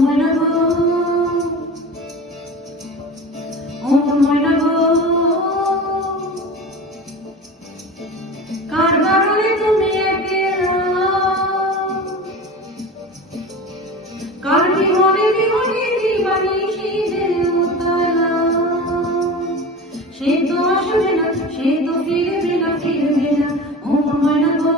ময়না গো, ও ময়না গো, কার বারণে তুমি একলা, কার বিহনে বিহনে দিবানিশি যে উতলা, সে তো আসবে না, সে তো ফিরবে না, ফিরবে না, ও ময়না গো।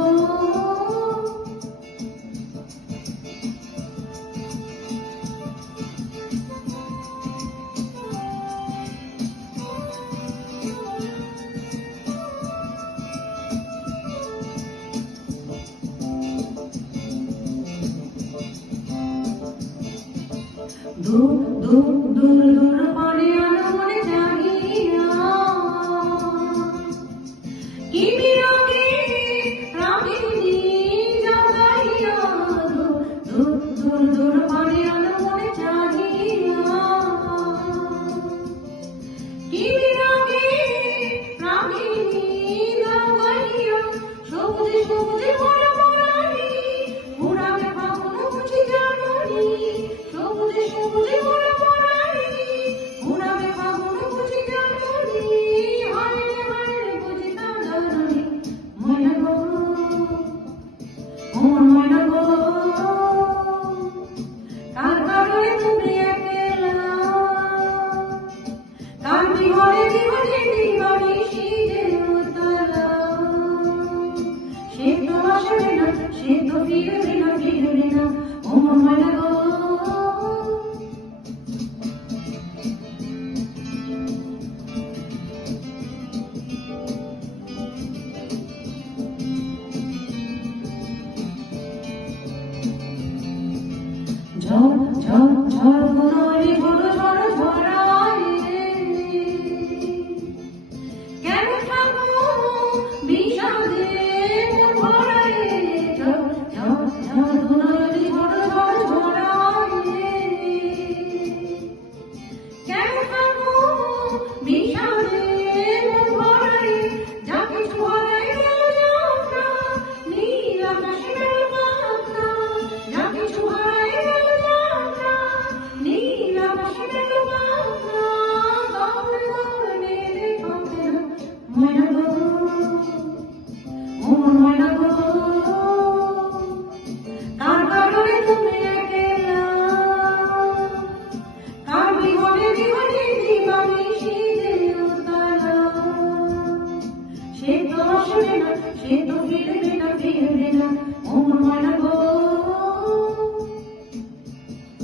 দূর দূর দূর দূর পারে আলো মনে জাগিয়া, কি বিরহে রাগিনী জাগাইয়া, দূর দূর দূর দূর পারে আলো মনে জাগিয়া, কি বিরহে রাগিনী জাগাইয়া, সবুজে সবুজে ভরা বনানি, উড়াবে ফাগুন বুঝি জানুনি, সবুজে সবুজে ভরা বনানি, উড়াবে ফাগুন বুঝি জানুনি, হায় রে হায় রে বুঝি তা জানুনি, ময়না গো, ও ময়না গো, কার কারণে তুমি একলা, কার বিহনে বিহনে দিবানিশি যে উতলা, সে তো আসবে না, সে তো ফিরবে না, ফিরবে না, ও ময়না গো। ঝড় ঝড় ঝড় মনোরে ঝড় ঝড় ঝড়ায়, কেন থাকো বিষাদে মন ভরায়, ঝড় ঝড় ঝড় মনোরে ঝড় ঝড় ঝড়ায়, কেন থাকো বিষাদে মন ভরায়, যা কিছু হারাই গেল যাত্রা, নীল আকাশে গেল যাত্রা, যা কিছু হারাই গেল যাত্রা, নীল আকাশে গেল যাত্রা, দৌড়ে দৌড়ে মেরে থাকতে না, ময়না গো, ও ময়না গো, কার কারণে তুমি একলা, কার বিহনে বিহনে দিবানিশি যে উতলা, সে তো আসবে না, সে